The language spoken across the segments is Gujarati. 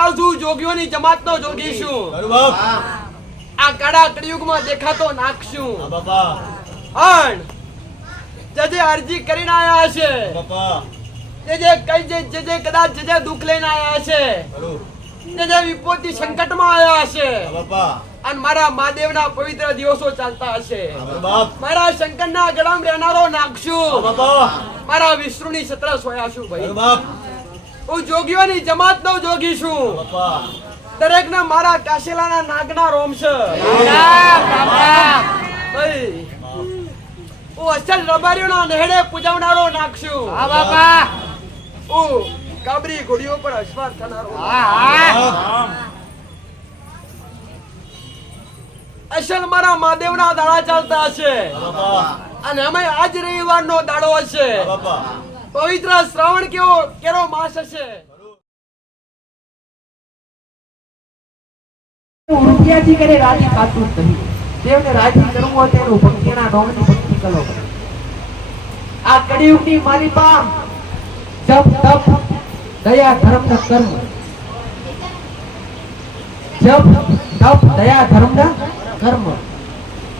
બતાવું છું જોગીઓની જમાતનો જોગી છું. ખરું બાપ. આ કાળા કળિયુગમાં દેખાતો નાખશું. હા બાપા. પણ જે અરજી કરીને આયા છે, બાપા. જે કદાચ જે દુઃખ લઈને આયા છે, ખરું. જે વિપત્તિ સંકટમાં આયા છે, હા બાપા. અને મારા મહાદેવના પવિત્ર દિવસો ચાલતા હશે, ખરું બાપ. મારા શંકરના ગળામાં રહેનારો નાખશું. હા બાપા. મારા વિષ્ણુની છત્ર સોયા છું ભાઈ. ખરું બાપ. હું જોગીઓની જમાતનો જોગી છું. બાપા. દરેકને મારા કાશેલાના નાગના રોમ છે ભાઈ. હું અસલ રબારીઓના નેહડે પૂજવનારો નાખશું. હા બાપા. હું કાબરી ઘોડીઓ પર અશ્વાર થનારો. અસલ મારા મહાદેવના દાડા ચાલતા હશે, બાપા. અને અમે આજ રવિવારનો દાડો હશે. બાપા. પવિત્ર શ્રાવણ કેવો માસ હશે. રૂપિયાથી કરે રાજી ખાતું જ નહીં. દેવને રાજી કરવું હોય તેનું ભક્તિના નામની ભક્તિ કરો. આ કળિયુગની માલિપા જપ તપ દયા ધર્મના કર્મ. જપ તપ દયા ધર્મના કર્મ,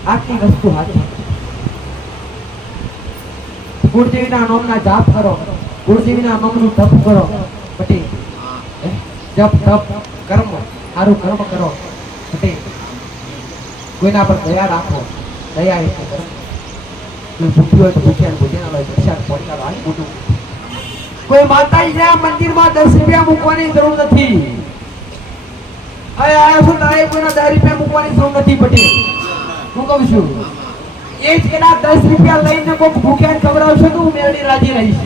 આટલી વસ્તુ હાથે. ગુરુદેવીના નામના જાપ કરો, ગુરુદેવીના નામનું તપ કરો. પછી જપ તપ કર્મ, સારું કર્મ કરો. પછી કોઈના પર દયા રાખો. દયા એટલે કર્મ. ભૂખ્યું હોય તો ભૂખ્યા, ભોજન હોય પ્રસાદ પહોંચાડો. આ મોટું. કોઈ માતાજીના મંદિરમાં 10 રૂપિયા મૂકવાની જરૂર નથી. આયા છો તારે કોઈના 10 રૂપિયા મૂકવાની જરૂર નથી. પટેલ હું કહું છું, એ જ એના 10 રૂપિયા લઈને કોક ભૂખ્યાને ખવડાવશો તો હું મેળવી રાજી રહીશ.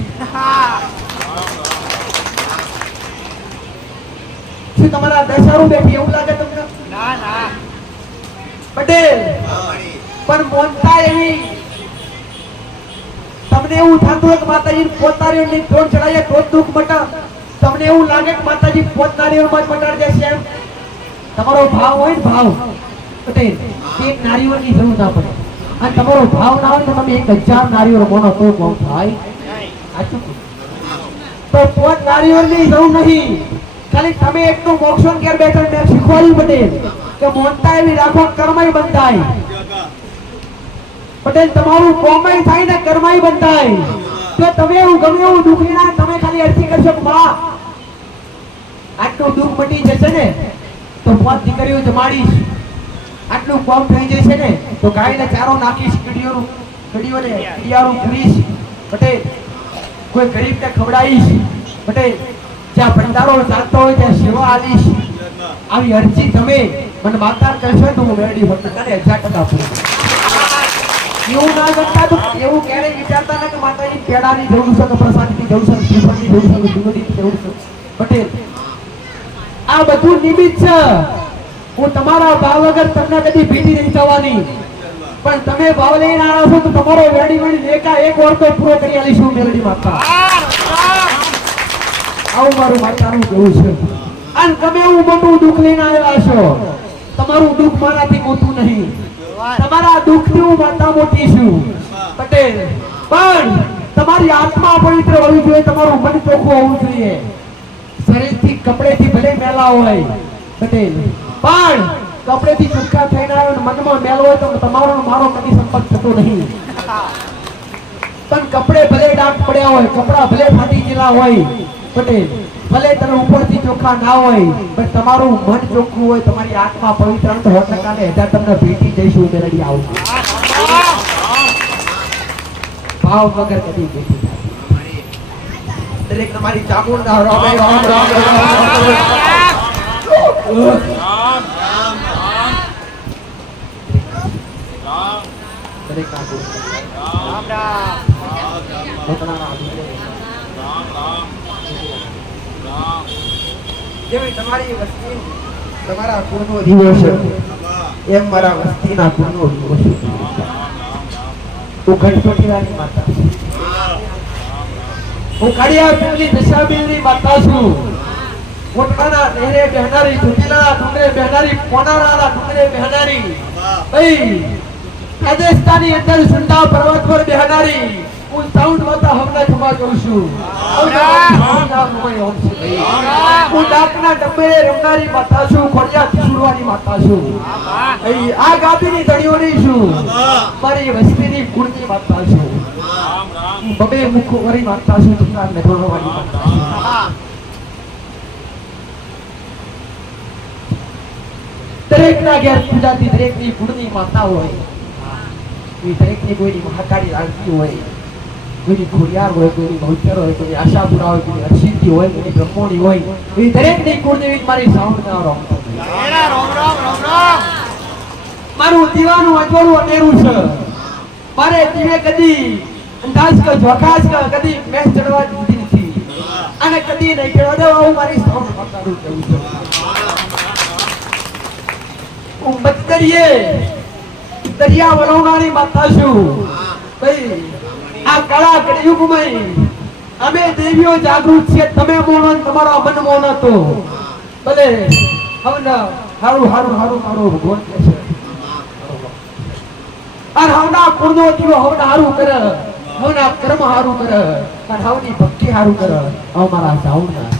શું તમારા દશારું બેઠી એવું લાગે તમને? ના ના પટેલ પણ મોનતા એવી તમને એવું થતું હોય કે માતાજી પોતારીઓની ટોન ચડાવીએ તો જ દુઃખ મટા. તમને એવું લાગે કે માતાજી પોતારીઓમાં જ મટાડી દેશે એમ તમારો ભાવ હોય ને ભાવ પટેલ, એક નારીઓની જરૂર ના પડે. અને તમારો ભાવ ના હોય તો તમે 1000 નારીઓ મોનો તો કોણ થાય? સાચું તો પોત નારીઓની જરૂર નહીં. ખાલી તમે એકનું મોક્ષણ ઘેર બેઠા મેં શીખવાડ્યું પટેલ કે મોનતા એવી રાખો કર્મય બંધાય. પટેલ તમારું કોમય થાય ને કર્મય બંધાય. તો તમે એવું ગમે એવું દુઃખી ના તમે ખાલી અરજી કરશો કે માં આટલું દુઃખ મટી જશે ને તો 5 દીકરીઓ જમાડીશ. આટલું કોમ થઈ જશે ને તો ગાયને ચારો નાખીશ, કડીઓને પિયારું પૂરીશ. પટેલ કોઈ ગરીબને ખવડાવીશ. પટેલ જ્યાં ભંડારો ચાલતો હોય ત્યાં સેવા આલીશ. આવી અરજી તમે મને માતા કહેશો તો હું મેળવી હોત ને 1000% પૂરું. એવું ના કરતા તો એવું ક્યારેય વિચારતા ના કે માતાજી પેડાની જરૂર છે કે પ્રસાદની જરૂર છે, શ્રીફળની જરૂર છે, દૂધની જરૂર છે. પટેલ આ બધું નિમિત્ત છે. હું તમારા ભાવ વગર તમને કદી ભીટી નહીં થવાની. પણ તમે ભાવ લઈને આવ્યા છો તો તમારો વેડી એક ઓરતો પૂરો કરી આલીશું મેલડી માતા. આવું મારું માતાનું કહેવું છે. અને તમે એવું મોટું દુઃખ લઈને આવ્યા છો, તમારું દુઃખ મારાથી મોટું નહીં. તમારા દુઃખથી હું માતા મોટી છું. પટેલ પણ તમારી આત્મા પવિત્ર હોવી જોઈએ, તમારું મન ચોખ્ખું હોવું જોઈએ. શરીરથી કપડેથી ભલે મેલા હોય પટેલ, પણ કપડેથી ચોખ્ખા થઈને આવ્યો મનમાં મેલ હોય તો તમારો મારો કદી સંપર્ક થતો નહીં. પણ કપડે ભલે ડાઘ પડ્યા હોય, કપડા ભલે ફાટી ગયેલા હોય પટેલ, ભલે તમે ઉપરથી ચોખ્ખા ના હોય પણ તમારું મન ચોખ્ખું હોય, તમારી આત્મા પવિત્ર તો 100% ને 1000 તમને ભેટી જઈશું મેળવી આવશું. ભાવ વગર કદી ભેટી થાય. દરેક તમારી ચામુંડા રામ રામ રામ રામ દરેક રામ રામ જેવી તમારી વસ્તી તમારા કુળનો દિવસ એમ મારા વસ્તીના કુળનો દિવસ. હું ગણપતિરાની માતા, હું કડિયા પીરની દશાબીરની માતા છું. કોટકાના નહેરે બહેનારી, ધુંધીલાના ડુંગરે બહેનારી, કોનારાના ડુંગરે બહેનારી, રાજસ્થાનની અંદર સુંદા પર્વત પર બહેનારી, હું સાઉન્ડ વાતા હમણાં ખમા કહું છું હું ડાકના ડબ્બે રમનારી માતા છું, ખોડિયા સુરવાની માતા છું, આ ગાદીની ધણીઓની છું, મારી વસ્તીની કુળની માતા છું, બબે મુખો વરી માતા છું, તુમના મેઘોરવાની માતા છું. દરેકના ઘેર પૂજાતી દરેકની કુળની માતા હોય, એ દરેકની કોઈની મહાકાળી લાગતી હોય, કોઈની ખોડિયાર હોય, કોઈની બહુચર હોય, કોઈની આશાપુરા હોય, કોઈની અક્ષિંતી હોય, કોઈની બ્રહ્મોણી હોય, એ દરેકની કુળદેવી મારી સાઉન્ડના રોમ મારું દીવાનું અજવાળું અનેરું છે. મારે દીવે કદી અંદાજ કે જોખાસ કે કદી મેસ ચડવા દીધી નથી અને કદી નહીં ચડવા દેવા. હું મારી સાઉન્ડ માતાનું કહું છું. હું બચદરીએ દરિયા વરવનારી માતા છું ભાઈ. આ કળા કળિયુગમાં અમે દેવીઓ જાગૃત છીએ, તમે મોનો તમારા મન મોનો તો ભલે હવના હારું હારું હારું મારો ભગવાન છે. અને હવના કુળનો દીવો હવના હારું કરે, હવના કર્મ હારું કરે, અને હવની ભક્તિ હારું કરે. અમારા સાઉન્ડના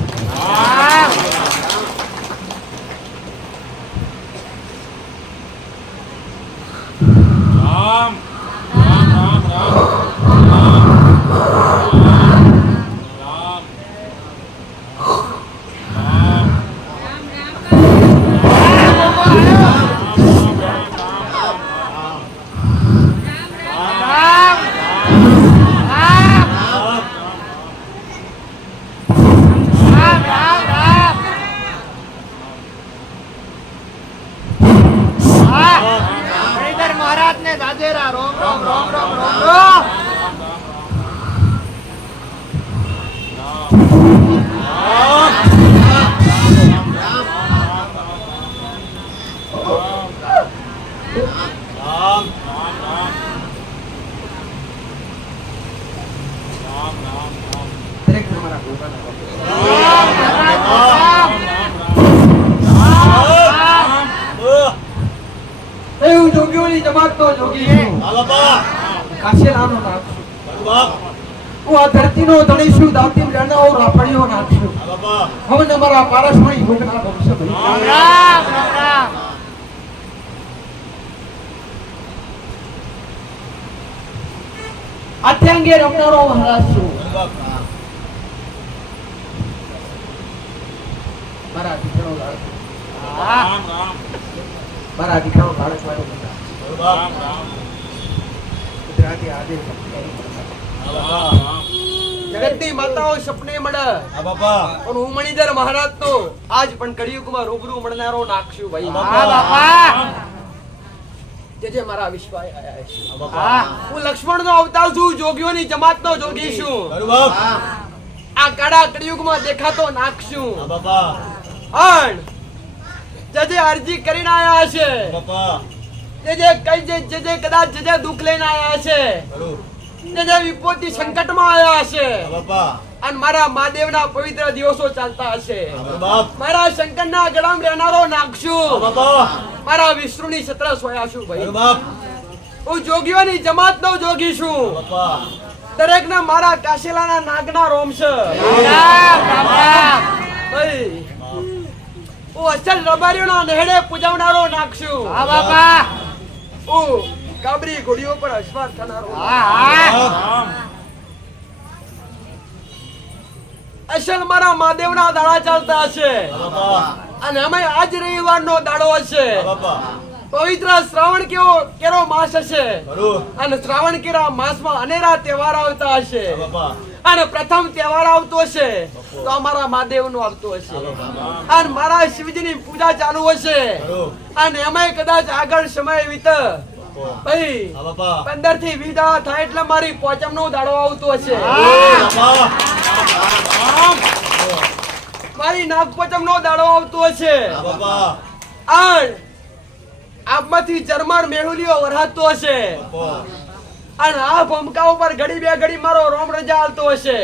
એવું જોગીઓની જમાતનો જોગી છું. કાશેલાનો નાથ છું. હું આ ધરતીનો ધણી છું, દાંતી લેનાઓ રાપડીઓ નાથ છું. હવે તમારા પારસમણી ભોગના વંશ આથ્યાંગે રમનારો મહારાજ છું. મારા દીકરાનો લાડકો, મારા દીકરાનો લાડક વાળો ગુજરાતી આદિ જગતની માતાઓ સપને મળે પણ હું મણિધર મહારાજ તો આજ પણ કળિયુગમાં રૂબરૂ મળનારો નાખશું ભાઈ. જે મારા વિશ્વાય આયા છે. હું લક્ષ્મણનો અવતાર છું, જોગીઓની જમાતનો જોગી છું. આ કાળા કળિયુગમાં દેખાતો નાખશું. પણ જે અરજી કરીને આયા છે, જે કદાચ જે દુઃખ લઈને આયા છે, જે વિપત્તિ સંકટમાં આયા છે, અને મારા મહાદેવના પવિત્ર દિવસો ચાલતા હશે, મારા શંકરના ગળામાં રહેનારો નાખશું, મારા વિષ્ણુની છત્ર સોયા છું ભાઈ. હું જોગીઓની જમાતનો જોગી છું. દરેકને મારા કાશેલાના નાગના રોમ છે ભાઈ. હું અસલ રબારીઓના નેહડે પૂજાવનારો નાખશું. હું કાબરી ઘોડીઓ પર અશ્વાર થનારો, અસલ મારા મહાદેવના દાડા ચાલતા હશે. અને અમે આજ રવિવારનો દાડો હશે. પવિત્ર શ્રાવણ કેરો માસ હશે, અને શ્રાવણ કેરા માસમાં અનેરા તહેવાર આવતા હશે. અને પ્રથમ તહેવાર આવતો હશે તો અમારા મહાદેવનો આવતો હશે, અને મારા શિવજીની પૂજા ચાલુ હશે. અને અમે કદાચ આગળ સમય વીતે ભાઈ 15 થી 20 દાડા થાય એટલે મારી પોચમનો દાડો આવતો હશે. મારી નાગપોચમનો દાડો આવતો હશે. આપમાંથી જર્મન મેહુલીઓ વરહાતો હશે. અને આ ભમકા ઉપર ઘડી બે ઘડી મારો રોમ રજા હાલતો હશે,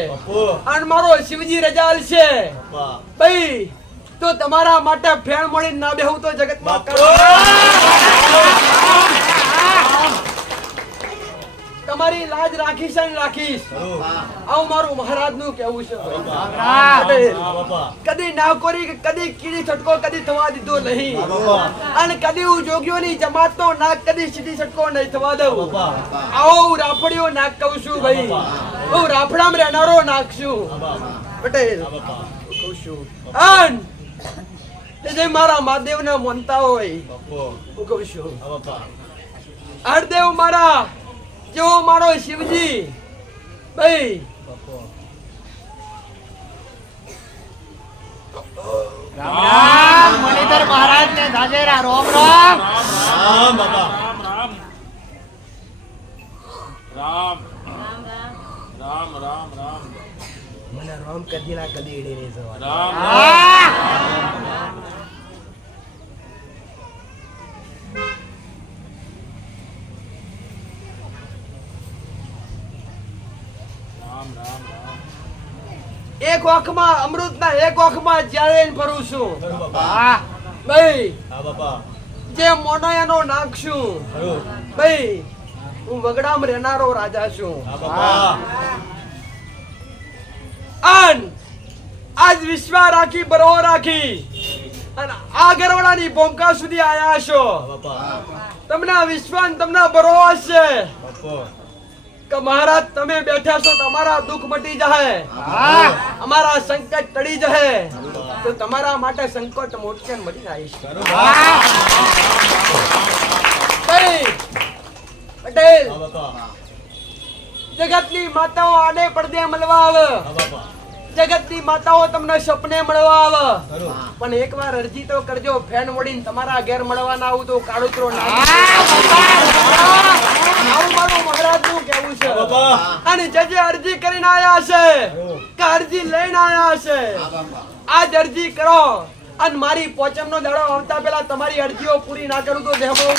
અને મારો શિવજી રજા હાલશે ભાઈ. તો તમારા માટે ફેણ મળી ના બેહું તો જગતમાં તમારી લાજ રાખીશ ને રાખીશ. આવું મારું મહારાજનું કહેવું છે. કદી નાકોરી કે કદી કીડી છટકો કદી થવા દીધો નહીં. અને કદી હું જોગીઓની જમાતનો નાક કદી સીધી છટકો નહીં થવા દઉં. આવો હું રાફડીઓ નાક કહું છું ભાઈ. હું રાફડામાં રહેનારો નાક છું પટેલ કહું છું. અન જે મારા મહાદેવને માનતા હોય હું કહું છું. હરદેવ મારા જેવો મારો શિવજી ભાઈ. રામ મણિધર મહારાજ ને જાજેરા રોમ રામ રામ બાબા રામ રામ રામ રામ મને રામ કદી ના કદી એડી નહીં જવા. રામ રામ રામ રામ એક વાંખમાં અમૃતના એક વાંખમાં જ્યારે ફરું છું બાબા ભાઈ. હા બાબા જે મોનો એનો નાખશું ખરું ભાઈ. હું વગડામાં રહેનારો રાજા છું. હા બાબા અન આજ વિશ્વા રાખી બરો રાખી અને આ ગરવડાની ભોંકા સુધી આયા છો. બાબા તમને વિશ્વાસ તમને બરો હશે બાપો કે મહારાજ તમે બેઠા છો તમારા દુઃખ મટી જાય. અમારા સંકટ ટળી જાય તો તમારા માટે સંકટ મોટકે મટી જાય છે. ભાઈ પટેલ હા બાપા જગતની માતાઓ આને પડદે મળવા આવે. હા બાપા જગતની માતાઓ તમને સપને મળવા આવે. ખરું પણ એકવાર અરજી તો કરજો. ફેન મોડીને તમારા ઘેર મળવા ના આવું તો કાળુતરો ના આવું મારું મહારાજનું કહેવું છે. બાબા અને જે અરજી કરીને આયા છે કે અરજી લઈને આયા છે આજ અરજી કરો. અને મારી પોચમનો દાડો આવતા પહેલા તમારી અરજીઓ પૂરી ના કરું તો દેહમાં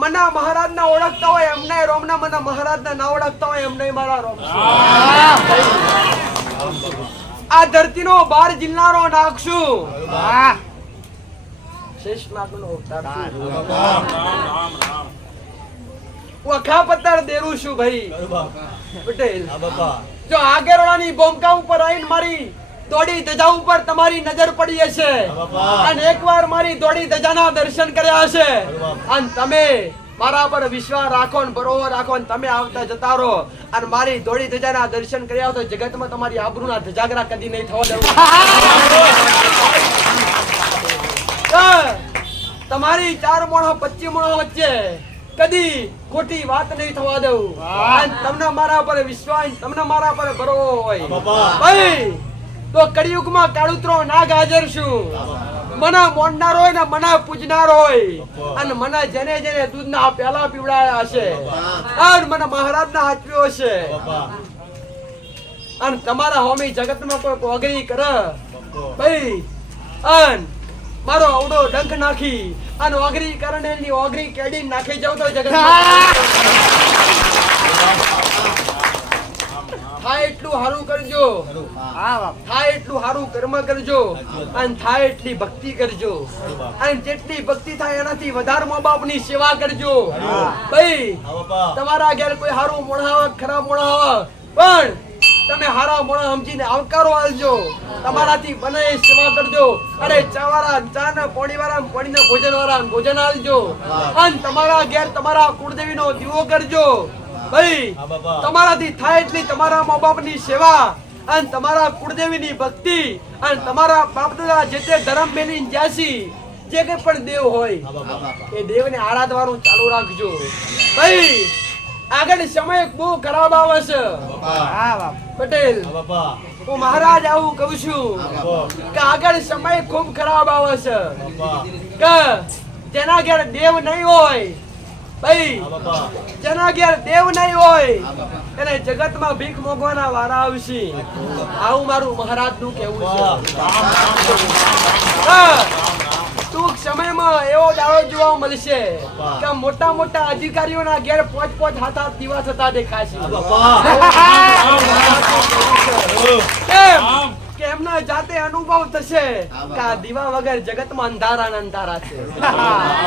મને મહારાજના ઓળખતા હોય એમને રોમના મને મહારાજના ના ઓળખતા હોય એમને મારા રોમ. આ ધરતીનો 12 જિલ્લાનો નાખશું. શેષનાગનો અવતાર છું. રામ રામ રામ વખા પત્તર દેરું છું ભાઈ ખરું બાપા પટેલ. હા બાપા જો આગેવાળાની બોંકા ઉપર આવીને મારી દોડી ધજા ઉપર તમારી નજર પડી હશે અને એકવાર મારી દોડી ધજાના દર્શન કર્યા હશે અને તમે મારા પર વિશ્વાસ રાખો ને બરોબર રાખો ને તમે આવતા જતા રહો અને મારી દોડી ધજાના દર્શન કર્યા તો જગતમાં તમારી આબરૂના ધજાગરા કદી નહીં થવા દેવું. તમારી 4 મોણો 25 મોણો વચ્ચે કદી ખોટી વાત નહીં થવા દઉં. અને તમને મારા પર વિશ્વાસ તમને મારા પર ભરોસો હોય ભાઈ તો કળિયુગમાં કાળુતરો નાગ હાજર છું. મને મોનનાર હોય ને મને પૂજનાર હોય અને મને જેને જેને દૂધના પ્યાલા પીવડાયા હશે અને મને મહારાજના હાચવ્યો હશે અને તમારા હોમી જગતમાં કોઈ ઓગરી કરે ભાઈ અન મારો અવડો ડંખ નાખી અને ઓગરી કરણે ની ઓગરી કેડી નાખી જાવ તો જગતમાં થાય એટલું સારું કરજો. થાય એટલું સારું કર્મ કરજો અને થાય એટલી ભક્તિ કરજો અને જેટલી ભક્તિ થાય એનાથી વધારે મા બાપની સેવા કરજો ભાઈ. તમારા ઘેર કોઈ સારું મોણાવે ખરાબ મોણાવે પણ તમે હારા મોણા સમજીને આવકારો આલજો. તમારાથી બને સેવા કરજો. અરે ચાવાળા ચા ને પાણી વાળા પાણી ને ભોજન વાળા ભોજન આલજો અને તમારા ઘેર તમારા કુળદેવીનો દીવો કરજો ભાઈ. તમારાથી થાય એટલી તમારા મા બાપની સેવા અને તમારા કુળદેવીની ભક્તિ અને તમારા બાપ દાદા જે તે ધર્મ મેલી જ્યાસી જે કઈ પણ દેવ હોય એ દેવને આરાધવાનું ચાલુ રાખજો ભાઈ. આગળ સમય બહુ ખરાબ આવે છે પટેલ. હું મહારાજ આવું કહું છું કે આગળ સમય ખૂબ ખરાબ આવે છે કે જેના ઘેર દેવ નહીં હોય ભાઈ જેના ઘેર દેવ નહીં હોય એને જગતમાં ભીખ મોગવાના વારા આવશે. આવું મારું મહારાજનું કહેવું છે. ટૂંક સમયમાં એવો દાડો જોવા મળશે કે મોટા મોટા અધિકારીઓના ઘેર 5-5 હાથ દીવા થતા દેખાશે. કેમ કે એમના જાતે અનુભવ થશે કે આ દીવા વગર જગતમાં અંધારા ને અંધારા છે.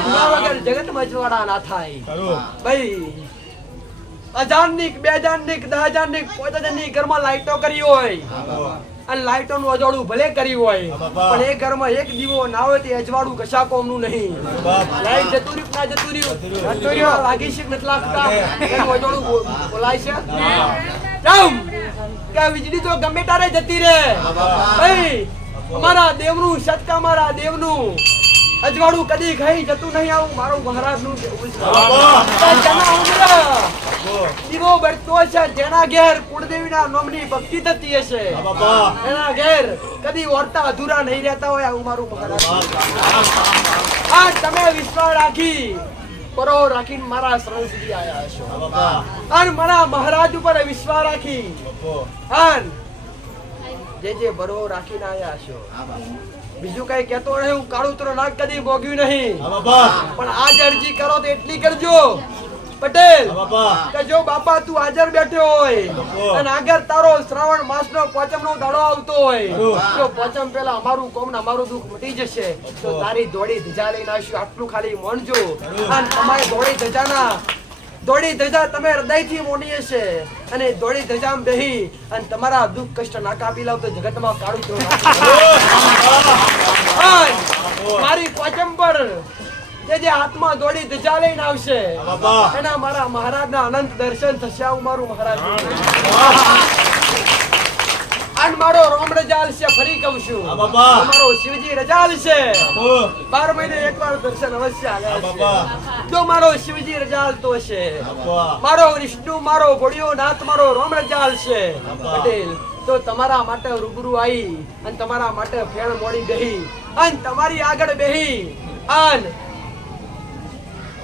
દીવા વગર જગતમાં અજવાળા ના થાય. ખરું. ભાઈ 1000ની 2000ની 10000ની 5000ની ઘરમાં લાઈટો કરી હોય અને લાઈટો નું અજવાળું ભલે કર્યું હોય પણ એ ઘરમાં એક દીવો ના હોય તે અજવાળું કશા કોમનું નહીં. લાઈટ જતું રહ્યું ના જતું રહ્યું લાગી છે નથી લાગતા એનું અજવાળું બોલાય છે. કેમ કે વીજળી તો ગમે તારે જતી રહે. ભાઈ અમારા દેવનું સત્કા મારા દેવનું અજવાળું કદી ખાઈ જતું નહીં. આવું મારું મહારાજનું કહેવું છે. જેના ઉંમરે દીવો બળતો છે જેના ઘેર કુળદેવીના નામની ભક્તિ થતી હશે એના ઘેર કદી વર્તા અધૂરા નહીં રહેતા હોય. આવું મારું મહારાજ. આ તમે વિશ્વાસ રાખી પરો રાખીને મારા શરણ સુધી આયા છો અને મારા મહારાજ ઉપર વિશ્વાસ રાખી અને જે બરો રાખીને આયા છો. બીજું કઈ કેતો નહીં. હું કાળુતરો નાક કદી ભોગ્યું નહીં પણ આજ અરજી કરો તો એટલી કરજો પટેલ કે જો બાપા તું હાજર બેઠો હોય અને આગળ તારો શ્રાવણ માસનો પાંચમનો દાડો આવતો હોય તો પાંચમ પહેલા અમારું કોમ ને અમારું દુઃખ મટી જશે તો તારી દોડી ધજા લઈને આવશું. આટલું ખાલી માનજો અને તમારી દોડી ધજા તમે હૃદયથી મોની હશે અને દોડી ધજામાં બેહી અને તમારા દુઃખ કષ્ટ ના કાપી લાવ તો જગતમાં કાળુતરો મારી પાંચમ પર જે હાથમાં દોડી ધજા લઈને આવશે એના મારા મહારાજના અનંત દર્શન થશે. આવું મારું મહારાજ અને મારો રોમ રજાલ છે. ફરી કહું છું મારો શિવજી રજાલ છે. 12 મહિને એકવાર દર્શન અવશ્ય આવે તો મારો શિવજી રજાલ તો છે. મારો વિષ્ણુ મારો ઘોડિયો નાથ મારો રોમ રજાલ છે. પટેલ તો તમારા માટે રૂબરૂ આવી અને તમારા માટે ફેણ મોડી બેહી અને તમારી આગળ બેહી અને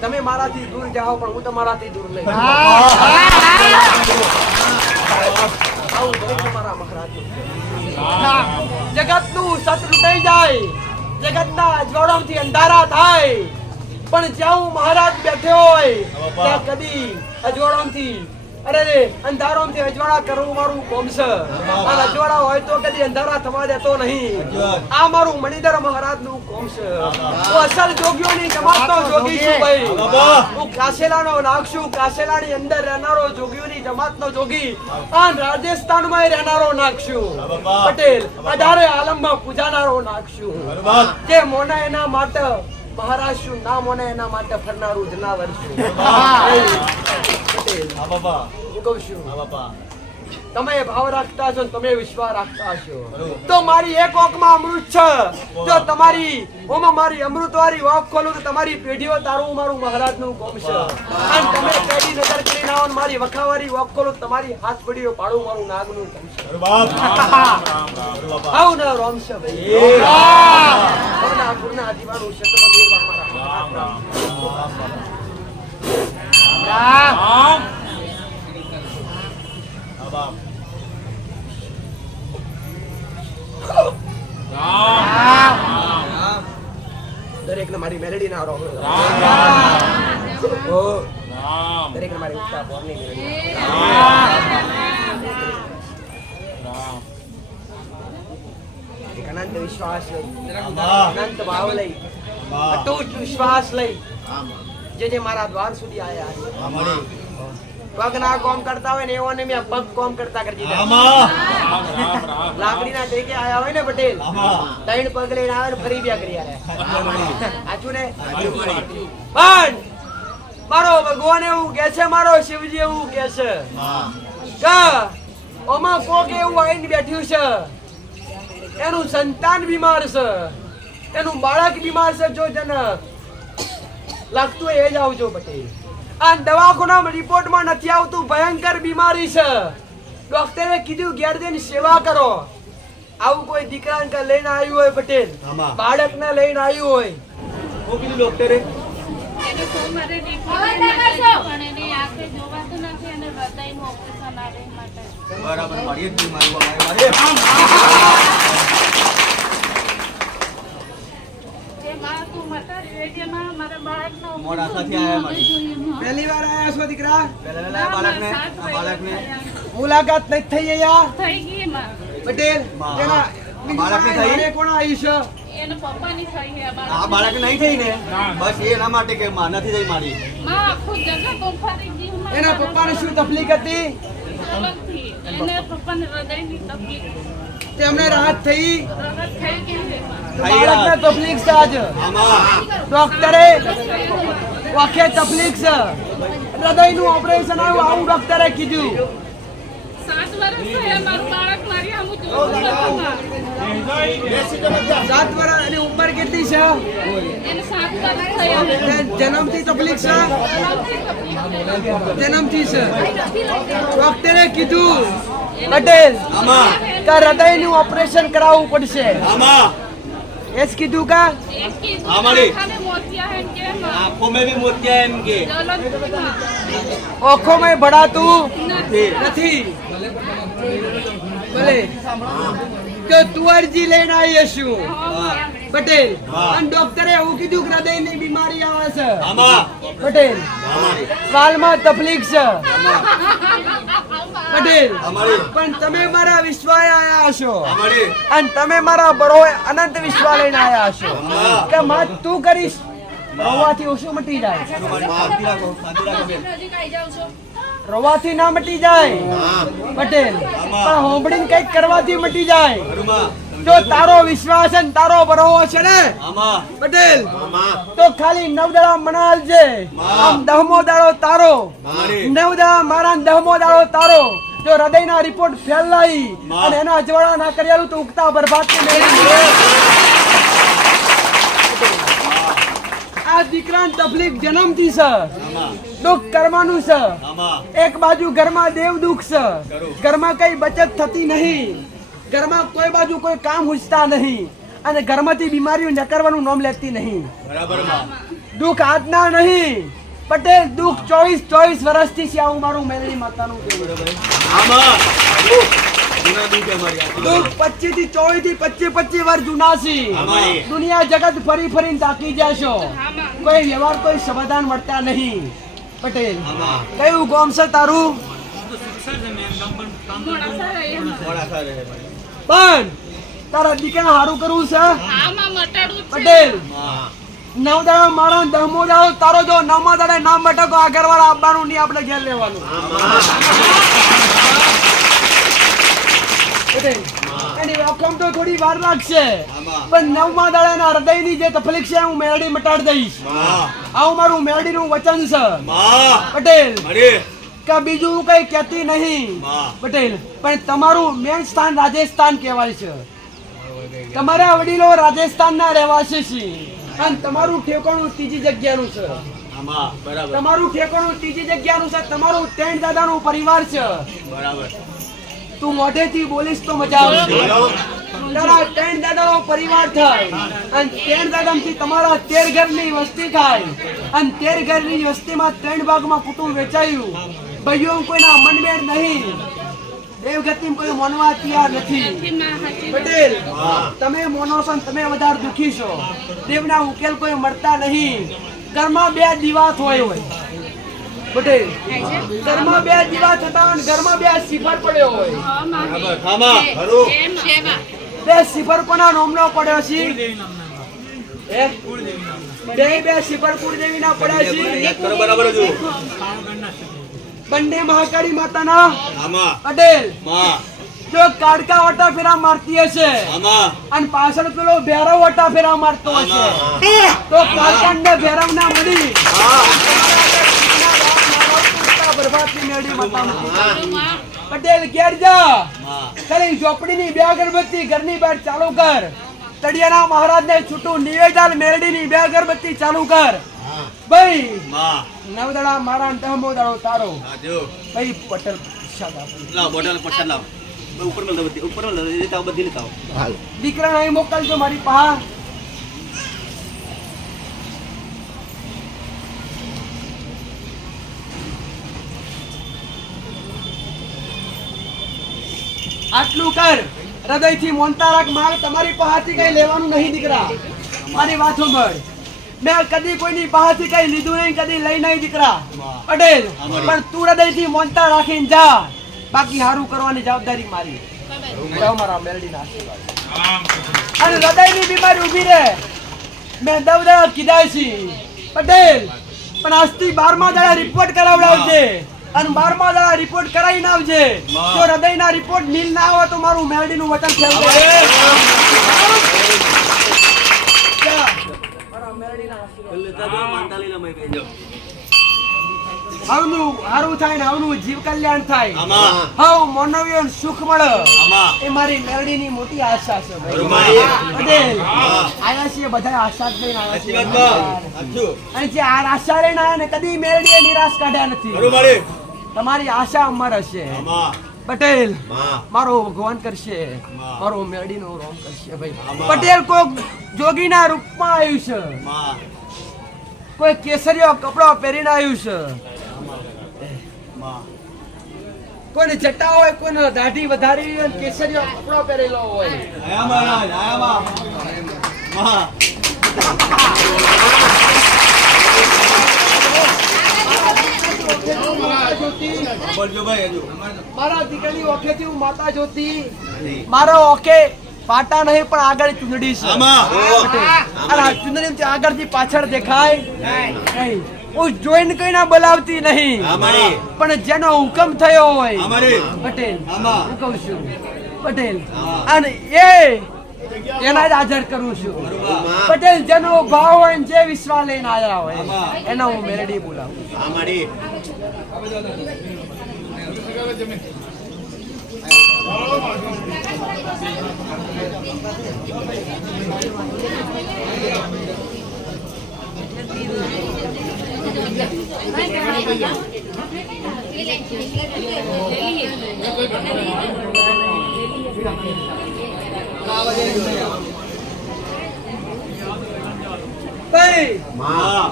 તમે મારાથી દૂર જાઓ પણ હું તમારાથી દૂર નહીં. જગતનું સત લૂંટાઈ જાય જગતના અજવાળામાંથી અંધારા થાય પણ જ્યાં હું મહારાજ બેઠો હોય ત્યાં કદી અજવાળામાંથી અંધારામાંથી અજવાળા કરવું મારું કોમ છે અને અજવાળા હોય તો કદી અંધારા થવા દેતો નહીં. આ મારું મણિધર મહારાજનું કોમ છે. હું અસલ જોગીઓની જમાતનો જોગી છું ભાઈ. હું કાસેલાનો નાગ છું. કાસેલાની અંદર રહેનારો જોગીઓની જમાતનો જોગી અને રાજસ્થાનમાં રહેનારો નાગ છું. પટેલ 18 આલમમાં પૂજાનારો નાગ છું. જે મોને એના માટે મહારાજ છું ના મોને એના માટે ફરનારું જનાવર છું. પટેલ હું કહું છું તમે ભાવ રાખતા છો તમે વિશ્વાસ રાખતા છો તો મારી એક ઓકમાં અમૃત છે. જો તમારી ઓમાં મારી અમૃત વાળી ઓક ખોલું તો તમારી પેઢીઓ તારું મારું મહારાજનું કોમ છે અને તમે પેઢી નજર કરીને આવો મારી વખાવાળી ઓક ખોલું તમારી હાથ પડીઓ પાડું મારું નાગનું કોમ છે. આવું ના રોમ છે ભાઈ. ના પૂર્ણા દીવાનું છે તો મારા દરેક ને મારી મેલેડી ના રોમ દરેક ને મારી ઉત્સાહ બોરની મેલેડી અનંત વિશ્વાસ લઈ અનંત ભાવ લઈ અતૂટ વિશ્વાસ લઈ જે મારા દ્વાર સુધી આયા પગ ના કોમ કરતા હોય ને એઓને મેં પગ કોમ કરતા કરી દીધા. લાકડીના ટેકે આયા હોય ને પટેલ 3 પગ લઈને આવે ને ફરી બે કરી આયા. આચું ને પણ મારો ભગવાન એવું કે છે મારો શિવજી એવું કે છે કે ઓમાં કોક એવું આવીને બેઠ્યું છે એનું સંતાન બીમાર છે એનું બાળક બીમાર છે. જો જન લાગતું હોય એ જ આવજો પટેલ. આ દવાખાના રિપોર્ટમાં નથી આવતું ભયંકર બીમારી છે. ડોક્ટરે કીધું ઘેર જઈને સેવા કરો. આવું કોઈ દીકરાને લઈને આવ્યું હોય પટેલ બાળકને લઈને આવ્યું હોય શું કીધું ડોક્ટરે? પહેલી વાર આયા છો દીકરા? મુલાકાત નથી થઈ અહીંયા પટેલ? બાળકની થઈ કોણ આવી છે એનો પપ્પાની થઈ છે આ બાળક નહીં થઈ ને બસ એના માટે કે માં નથી થઈ મારી માં આખું જગત તો ફરી ગયું માં. એના પપ્પાને શું તકલીફ હતી અલગથી. એને પપ્પાને હૃદયની તકલીફ તેમને રાહત થઈ રગત થઈ ગઈ છે માં. બાળકને તકલીફ છે આજ આમાં ડોક્ટરે વાકે તકલીફ છે હૃદયનું ઓપરેશન આવ્યું આવું ડોક્ટરે કીધું 7 વર્ષ થયા મારું બાળક મારી સામું જોતું નતું માં. 7 વર્ષ એની ઉંમર કેટલી છે એને 7 વર્ષ થયા તે જન્મથી તકલીફ છે જન્મથી છે ડોક્ટરે કીધું પટેલ આમાં કે હૃદયનું ઓપરેશન કરાવવું પડશે આમાં એસ કીધું કા એક કીધું અમારી. આંખાને મોતિયા હે કે માં. આંખો મેં भी मोतिया एम के જલન થી માં. ઓખોમાં ભરાતું નથી. નથી ભલે તો તું અરજી લઈને આવી છું હા, માં. પટેલ હા. અને ડોક્ટરે એવું કીધું કે હૃદયની બીમારી આવે છે આમાં પટેલ અમારી વાલમાં તકલીફ છે પટેલ અમારી પણ તમે મારા વિશ્વાસ આયા છો અમારી અને તમે મારા બરો અનંત વિશ્વાસ લઈને આયા છો હા. કે માં તું કરીશ રોવાથી ઓછું મટી જાય તમારી શાંતિ રાખો બેન રોવાથી ના મટી જાય પટેલ પણ હોંભળીને કઈક કરવાથી મટી જાય ઘરમાં જો તારો વિશ્વાસ છે ને તારો બરોવો છે ને આમાં પટેલ આમાં તો ખાલી 9 દાડા મનાલજે આમ 10મો દાડો તારો અમારી 9 દાડા મારા 10મો દાડો તારો જો હૃદયના રિપોર્ટ ફેલાઈ માં. અને એના અજવાળા ના કર્યાલું તો ઉગતા બરબાદ થી આ દીકરાને તકલીફ જન્મથી છે આમાં દુઃખ કરવાનું છે આમાં એક બાજુ ઘરમાં દેવ દુઃખ છે ખરું. ઘરમાં કઈ બચત થતી નહીં ઘરમાં કોઈ બાજુ કોઈ કામ હુજતા નહીં અને ઘરમાંથી બીમારીઓ નકરવાનું નામ લેતી નહીં બરાબર માં દુઃખ આજના નહીં પટેલ દુઃખ 24 વર્ષથી છે આવું મારું મેલડી માતાનું કહેવું. આમાં જૂના દુઃખ અમારી આ દુઃખ 25 થી 25 વર્ષ જૂના છે અમારી દુનિયા જગત ફરી ફરીને તાકી જશો કોઈ વ્યવહાર કોઈ સમાધાન મળતા નહીં પટેલ આમાં કયું ગામ છે તારું મોડાસા રહે માં. મોડાસા રહે પણ તારા દીકરા હારું કરવું છે આમાં મટાડવું છે. પટેલ માં 9 દાડા મારા 10મો દાડો તારો જો 9મા દાડે નામ બટકો આ ઘરવાળા આપવાનું નહીં આપણે ઘેર લેવાનું પટેલ એની રકમ તો થોડી વાર લાગશે આમાં પણ 9મા દાડાના હૃદયની જે તકલીફ છે હું મેલડી મટાડી દઈશ માં આવું મારું મેલડીનું વચન છે માં પટેલ મારી કે બીજું કઈ કહેતી નહીં માં પટેલ પણ તમારું મેન સ્થાન રાજસ્થાન કહેવાય છે તમારા વડીલો રાજસ્થાનના રહેવાસી છે અને તમારું ઠેકાણું ત્રીજી જગ્યાનું છે આમાં બરાબર તમારું ઠેકાણું ત્રીજી જગ્યાનું છે તમારું ત્રણ દાદાનું પરિવાર છે બરાબર તું મોઢેથી બોલીશ તો મજા આવશે તારા ત્રણ દાદાનો પરિવાર થાય અને ત્રણ દાદામાંથી તમારા 13 ઘરની વસ્તી થાય અને 13 ઘરની વસ્તીમાં 3 ભાગમાં કુટુંબ વેચાયું ભાઈઓ કોઈના મનમેળ નહીં દેવગતિમાં કોઈ માનવા તૈયાર નથી થી માં હાચી પટેલ તમે મોનો છો ને તમે વધારે દુખી છો દેવના ઉકેલ કોઈ મળતા નહીં ઘરમાં 2 દીવા હોય પટેલ ઘરમાં 2 દીવા થતા હોય ને ઘરમાં 2 સિફર પડ્યો હોય હા, માં. આમાં ખરું એમ છે માં. 2 સિફર કોના નામનો પડ્યો છે હે? બે સિફર કુળદેવી ના પડ્યા છે કરો બરાબર જ બંને મહાકાળી માતાના આમાં પટેલ માં જો કાડકા વટા ફેરા મારતી હશે આમાં અને પાછળ પેલો ભેરવ વટા ફેરા મારતો હશે તો કાળકાંડ ભેરવના મળી બરબાદની મેળી માતાની. માં. પટેલ ઘેર જા માં ખાલી ઝોપડીની 2 અગરબત્તી ઘરની બહાર ચાલુ કર તળિયાના મહારાજને છૂટું નિવેદન મેરડીની 2 અગરબત્તી ચાલુ કર ભાઈ માં 9 દાડા મારા 10મો દાડો તારો આ જો ભાઈ પટેલ પ્રસાદ આપો. લાવ બોટલ પટ્ટા લાવ ઉપર માં બધી ઉપર માં લેતા બધી લેતા આવો દીકરાને અહીં મોકલજો મારી પાસે આટલું કર હૃદયથી મોનતા રાખ મારે તમારી પાસેથી કઈ લેવાનું નહીં દીકરા મારી વાત સાંભળ મેં કદી કોઈની પાસેથી કઈ લીધું નહીં કદી લઈ નહીં દીકરા પટેલ પણ તું હૃદયથી મોનતા રાખીને જા બાકી હારું કરવાની જવાબદારી મારી જાઓ મારા મેલડીના આશીર્વાદ. અને હૃદયની બીમારી ઊભી રહે મેં દવદા કીધા છે પટેલ, પણ આજથી 12મા દાડા રિપોર્ટ કરાવડાવજે અને 12મા દાડા રિપોર્ટ કરાવીને આવજે. જો હૃદયના રિપોર્ટ નીલ ના આવે તો મારું મેલડીનું વચન થયું. હવનું હારું થાય ને હવનું જીવ કલ્યાણ થાય, હવ માનવીઓને સુખ મળે એ મારી મેલડીની મોટી આશા છે ભાઈ. પટેલ આયા છીએ બધા આશા જ લઈને આવ્યા છીએ અને જે આ આશા લઈને આવ્યા ને કદી મેલડીએ નિરાશ કાઢ્યા નથી. તમારી આશા અમર હશે પટેલ. મારો ભગવાન કરશે, મારો મેલડીનો રોમ કરશે ભાઈ. પટેલ કોક જોગીના રૂપમાં આવ્યું છે, કોઈ કેસરીયો કપડો પહેરીને આવ્યું છે, કોઈને જટા હોય, કોઈને દાઢી વધારી હોય, કેસરીયો કપડો પહેરેલો હોય. મારા દીકરાની ઓખેથી હું માતા જોતી, મારો ઓખે પાટા નહીં પણ આગળ ચૂંદડી છે. અને આ ચૂંદડી આગળથી પાછળ દેખાય નહીં. હું જોઈને કઈ ના બોલાવતી નહીં, પણ જેનો હુકમ થયો હોય પટેલ હું કહું છું પટેલ, અને એના જ હાજર કરું છું પટેલ. જેનો ભાવ હોય ને જે વિશ્વાસ લઈને આવ્યા હોય એના હું મેલડી બોલાવું.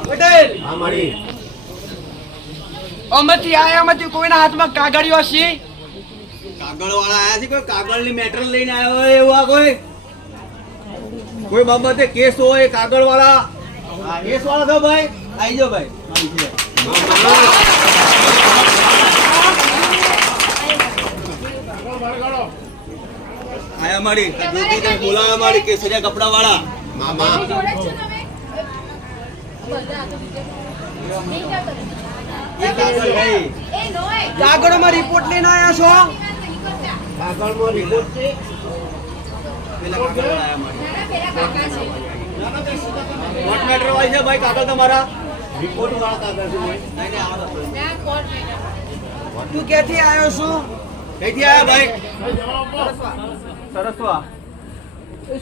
પટેલ અમથી આયા અમથી કોઈના હાથમાં કાગળિયો છે? કાગળ વાળા આયા છે, કોઈ કાગળ ની મેટર લઈને આવ્યો હોય એવા કોઈ બાબતે કેસ હોય કાગળ વાળા કેસ વાળા છો ભાઈ, આવી જાઓ ભાઈ. આયા મારી બોલાવા મારી કેસરિયા કપડા વાળા કાગળમાં રિપોર્ટ લઈને આયા છો? કાગળમાં રિપોર્ટ છે. પેલા કાગળ આયા મારી કોર્ટ મેટર હોય છે ભાઈ. કાગળ તમારા રિપોર્ટ વાળા કાગળ છે ભાઈ. તું ક્યાંથી આવ્યો છું? કઈથી આયા ભાઈ? સરસવા.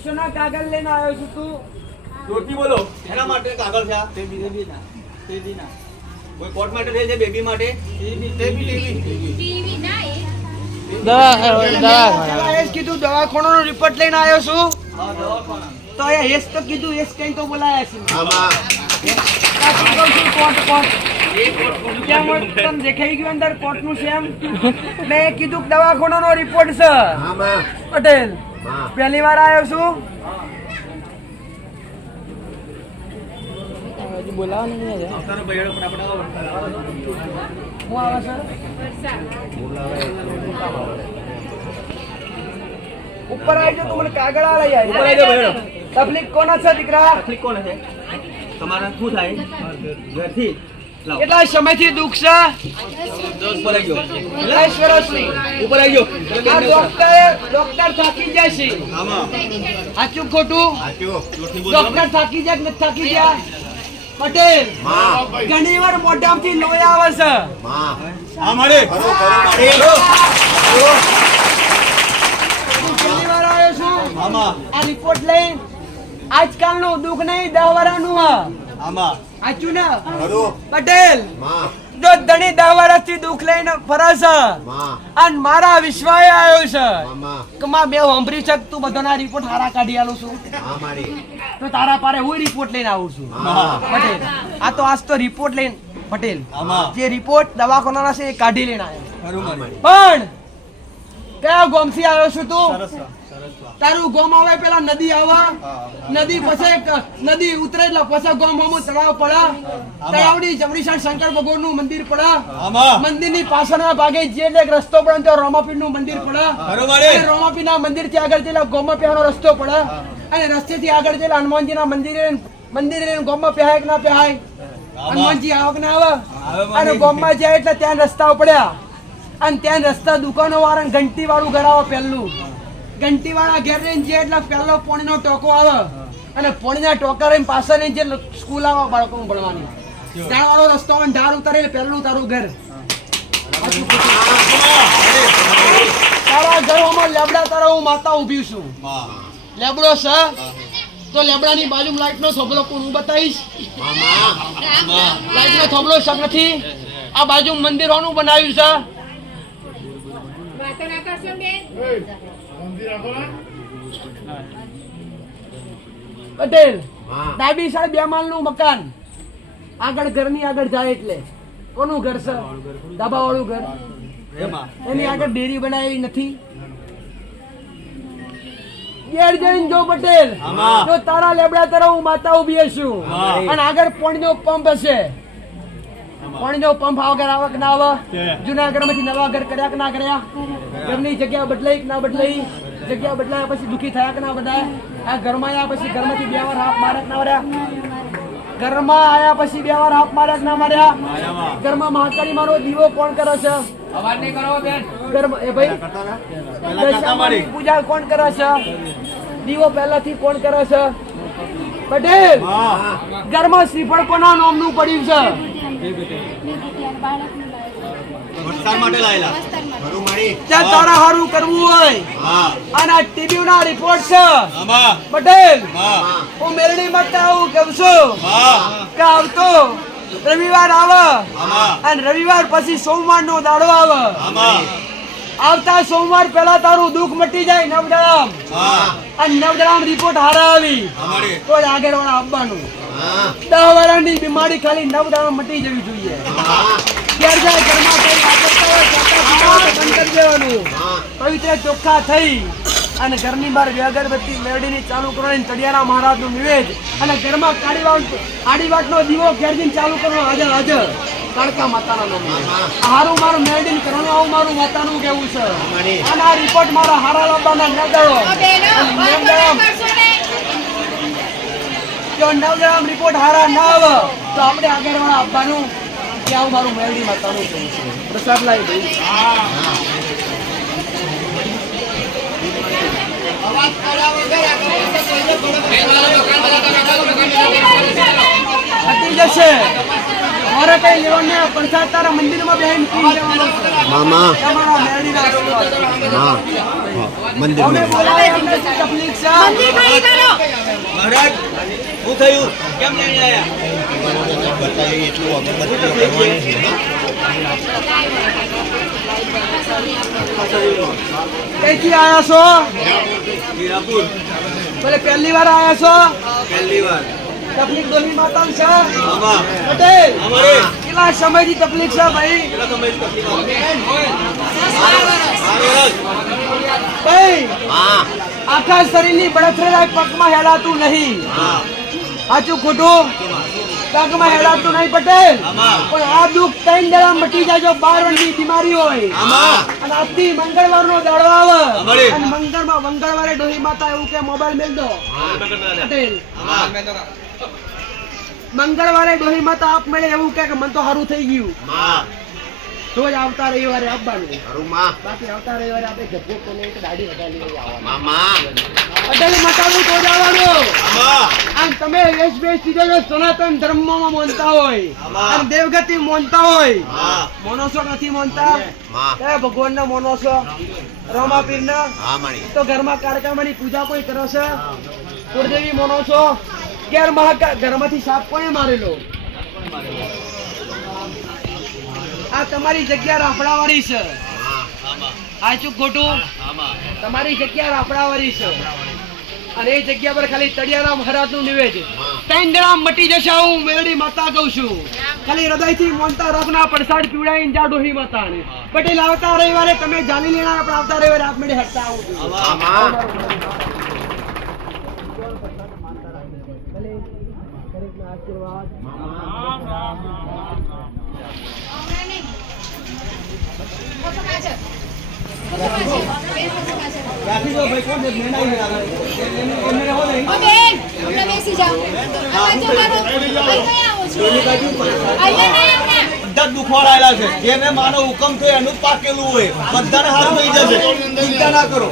શેના કાગળ લઈને આવ્યો છું તું? જોરથી બોલો. એના માટે કાગળ છે આ? બેબીના. કોઈ કોર્ટ મેટર છે બેબી માટે? ટીવી ના એ કીધું દવાખાનાનો રિપોર્ટ લઈને આવ્યો છું. હા દવાખાના. તો અહીંયા હેસ તો કીધું, હેસ કઈ તો બોલાયા છે. સાચું કહું છું, કોર્ટ. કેમ તને દેખાઈ ગયું અંદર કોર્ટનું છે એમ? મેં કીધું કે દવાખાનાનો રિપોર્ટ છે પટેલ. પહેલી વાર આવ્યો છું. બોલાવો નહીં આવતાનો ભાઈડો ફટાફટ આવો. હું આવે છે ઉપર આવી જાઓ. તું મને કાગળ આ લઈ ઉપર આવી જાઓ ભાઈડો. તકલીફ કોના છે દીકરા? તકલીફ કોને છે? તમારા શું થાય ઘરથી? લાવો. કેટલા સમયથી દુઃખ છે? ઉપર આવી જાઓ. 22 વર્ષથી. ઉપર આવી જાઓ. આ ડોક્ટર થાકી જાય છે. આમાં સાચું ખોટું? જોરથી બોલો. ડોક્ટર થાકી જાય કે નથી થાકી જાય? પટેલ ઘણી વાર મોઢામાંથી લોહી આવે છે. હા મારે હું પહેલી વાર આવ્યો છું. આમાં આ રિપોર્ટ લઈને આજકાલનું દુઃખ નહીં 10 વર્ષનું હા. આમાં સાચું ને પટેલ? જો ધણી 10 વર્ષથી દુઃખ લઈને ફરે છે અને મારા વિશ્વાસ આવ્યો છે કે માં મેં સાંભળ્યું છે કે તું બધાના રિપોર્ટ હારા કાઢી આલું છું, તો તારા પારે હું રિપોર્ટ લઈને આવું છું. પટેલ આ તો આજ તો રિપોર્ટ લઈને પટેલ જે રિપોર્ટ દવાખાનાના છે એ કાઢી લઈને આવ્યો. પણ કયા ગામથી આવ્યો છું તું? સરસવા. તારું ગોમ આવે પેલા નદી આવે નદી પછી નદી ઉતરે એટલે પછી ગોમ હોમું તળાવ પડે તળાવની જમણીસાર શંકર ભગવાન નું મંદિર પડે મંદિર ની પાછળના ભાગે જે એક રસ્તો પડે તો રોમાપીર નું મંદિર પડે રોમાપીર ના મંદિર થી આગળ જઈને ગોમમાં પહેવાનો રસ્તો પડે અને રસ્તે થી આગળ જઈને હનુમાનજી ના મંદિરે ગોમમાં પહેાય કે ના પહેાય હનુમાનજી આવે ને આવે અને ગોમમાં જાય એટલે ત્યાં રસ્તાઓ પડ્યા અને ત્યાં રસ્તા દુકાનો વાળા ઘંટી વાળું ઘર આવે પહેલું ઘંટી વાળા ઘેર રહીને જે એટલે પહેલો પોણીનો ટોકો આવે અને પોણીના ટોકા રહીને પાછળ રહીને જે સ્કૂલ આવે બાળકોનું ભણવાની ત્યાં વાળો રસ્તો આવે ઢાર ઉતારે પહેલું તારું ઘર તારા ઘરોમાં લેબડા તારા હું માતા ઉભી છું લેબડો છે તો લેબડાની બાજુમાં લાઈટનો થોભલો હું બતાવીશ લાઈટનો થોભલો શક નથી આ બાજુ મંદિર હોનું બનાવ્યું છે પટેલ ડાબી સાઈડ 2 માળનું મકાન આગળ ઘરની આગળ જાય એટલે કોનું ઘર છે ડાબા વાળું ઘર એની આગળ ડેરી બનાવી નથી ઘેર જઈને જો પટેલ જો તારા લેબડા તારા હું માતા ઉભી છું અને આગળ પાણીનો પંપ હશે પાણીનો પંપ આગળ આવે કે ના આવે જૂના ઘરમાંથી નવા ઘર કર્યા કે ના કર્યા ઘરની જગ્યા બદલાઈ કે ના બદલાઈ જગ્યા બદલાયા પછી દુખી થયા કે ના બદલાય આ ઘરમાં આવ્યા પછી ઘરમાંથી 2 વાર હાથ માર્યા કે ના માર્યા ઘરમાં આયા પછી 2 વાર હાથ માર્યા કે ના માર્યા ઘરમાં મહાકાળી મારો દીવો કોણ કરે છે અવાજ નહીં કરો બેન ઘરમાં એ ભાઈ દશામાની પૂજા કોણ કરે છે દીવો પહેલાથી કોણ કરે છે પટેલ ઘરમાં શ્રીફળ કોના નામનું પડ્યું છે ત્યાં તારા હારું કરવું હોય અને ટીવી ના રિપોર્ટ છે પટેલ હું મેરડી માટે આવું કહું છું કે આવતો રવિવાર આવે અને રવિવાર પછી સોમવાર નો દાડો આવે આવતા સોમવાર પહેલા તારું દુઃખ મટી જાય નવદરામ અને નવદરામ રિપોર્ટ હારા આવી તો આગળ વાળા આવવાનું 10 વર્ષની બીમારી ખાલી નવદરામ મટી જવી જોઈએ ઘેર જાય ઘરમાં કઈ વાપરતા હોય બંધ કરી દેવાનું પવિત્ર ચોખ્ખા થઈ અને ઘરની બહાર અગરબત્તી મેરડીની ચાલુ કરવાની તળિયાના મહારાજનું નિવેદ અને ઘરમાં આડીવાટનો દીવો ઘેર જઈને ચાલુ કરવાનો હાજર હાજર કાળકા માતાના નામે હારું મારું મેરડીન કરવાનું આવું મારું માતાનું કેવું છે અને આ રિપોર્ટ મારા હારા લાવવાના નવદળો જો નવદળામ રિપોર્ટ હારા ના આવે તો આપણે આગળ વાળા આપવાનું કે આવું મારું મેરડી માતાનું કેવું છે પ્રસાદ લાવી દઈ હટી જશે મારે કઈ લેવાને પ્રસાદ તારા મંદિરમાં બેહીને પી લેવાનો છે મામા તમારા મેરડીના આશીર્વાદ મંદિર અમે બોલાય અમને શું તકલીફ છે મંદિર ખાલી કરો મહારાજ શું થયું કેમ નહીં આયા બતાવી એટલું અગરબત્તી કરવાની છે કઈથી આયા છો હીરાપુર બોલે પહેલી વાર આયા છો પહેલી વાર તકલીફ દોલી માતા છે મામા પટેલ અમારે કેટલા સમયથી તકલીફ છે ભાઈ કેટલા સમયથી તકલીફ ભાઈ આખા શરીરની બળતરા પગમાં હેલાતું નહીં સાચું ખોટું પગમાં હેલાતું નહીં પટેલ પણ આ દુઃખ 3 દાડા મટી જાય જો 12 વર્ષની બીમારી હોય અને આજથી મંગળવારનો દાડો આવે અને મંગળવારે ડોહી માતા એવું કે મોબાઈલ મેલ દો પટેલ મંગળવારે ડોહી માતા આપ મળે એવું કે મન તો સારું થઈ ગયું રોજ આવતા રવિવારે આપવાનું બાકી આવતા રવિવારે આપણે ગભો કોને એક દાઢી વધારી લઈ આવવાનું પટેલ માતાનું તો જવાનું આમ તમે વેશ સીધો જો સનાતન ધર્મમાં માનતા હોય અને દેવગતિ માનતા હોય મોનોસો નથી માનતા કયા ભગવાનને મોનોસો રમાપીરને તો ઘરમાં કાળકામાની પૂજા કોઈ કરે છે કુળદેવી મોનોસો ઘેર ઘરમાંથી સાપ કોણે મારેલો આ તમારી જગ્યા રાફડાવાળી છે સાચું ખોટું તમારી જગ્યા રાફડાવાળી છે અને એ જગ્યા પર ખાલી તળિયારામ મહારાજનું નિવેદ 3 જણા મટી જશે હું મેરડી માતા કહું છું ખાલી હૃદયથી મોનતા રખના પ્રસાદ પીવડાવીને જા ડોહી માતાને પટેલ આવતા રવિવારે તમે જાણી લેના આપણે આવતા રવિવારે આપ મેળે હટતા આવું ભલે દરેકના આશીર્વાદ રાખી દો ભાઈ, કોણ છે? મેં નહીં આગળ. એમને રહો નહીં. બધા જ દુખવાડા આવેલા છે. જેને માનો હુકમ થયો એનું જ પાકેલું હોય. બધાને હાથ થઈ જશે. ચિંતા ના કરો.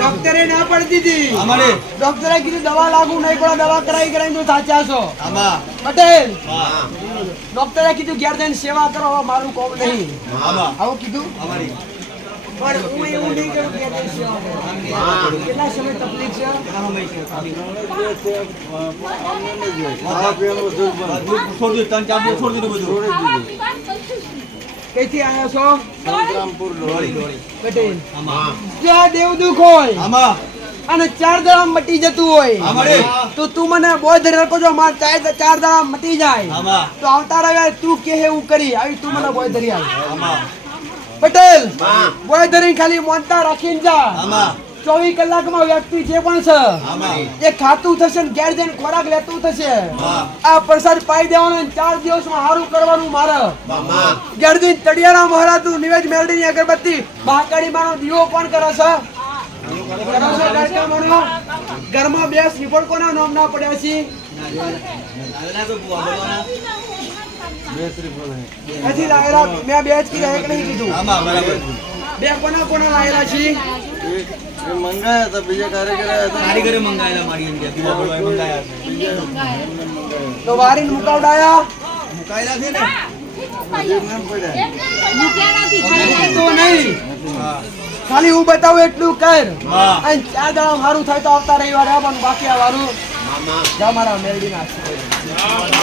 ડોક્ટરે ના પડતી હતી. અમારે ડોક્ટરે કીધું દવા લાગુ નહીં પડે, દવા કરાઈ તો સાચા છો. આમાં પટેલ હા ડોક્ટરે કીધું ઘેર જઈને સેવા કરો, હવે મારું કોમ નહીં. આમાં આવું કીધું અમારી પણ હું એવું નહીં કરું ઘેર જઈને સેવા કરો. કેટલા સમય તકલીફ છે? બધું છોડી દીધું. 3-4 દિવસ છોડી દીધું બધું. કઈથી આવ્યા છો? પટેલ આમાં જો આ દેવ દુઃખ હોય આમાં અને 4 દાડા મટી જતું હોય અમારે તો તું મને બોધ રાખો છો, માર 4 દાડા મટી જાય આમાં તો આવતા રવિવારે તું કે એવું કરી આવી તું મને બોધ ધરી આવ. આમાં પટેલ બોધ ધરી ખાલી મોનતા રાખીને જા. આમાં 24 કલાકમાં વ્યક્તિ જે પણ છે આમાં એ ખાતું થશે ને ઘેર જઈને ખોરાક લેતું થશે. હા. આ પ્રસાદ પાઈ દેવાનો અને 4 દિવસમાં સારું કરવાનું મારે. આમાં ઘેર જઈને તળિયાના મહારાજનું નિવેદ મેળવીની અગરબત્તી મહાકાળી માનો દીવો પણ કરે છે. કરો છો કાર્યક્રમોનો? ઘરમાં બે શ્રીફળ કોના નામ ના પડ્યા છે? હજી લાયેલા મેં બે જ કીધા, એક નહીં કીધું. આમાં બરાબર બે કોના કોના લાયેલા છે? મંગાયા હતા બીજા કારીગરે મંગાયેલા મારી અંદર દીવા બોલવા મંગાયા તો વારીને મુકાવડાયા મુકાયેલા છે ને તો નહીં. ખાલી હું બતાવું એટલું કર. હા. અને 4 દાડા મારું થાય તો આવતા રવિવારે આવવાનું, બાકી આવવાનું જા મારા મેલડીના આશીર્વાદ.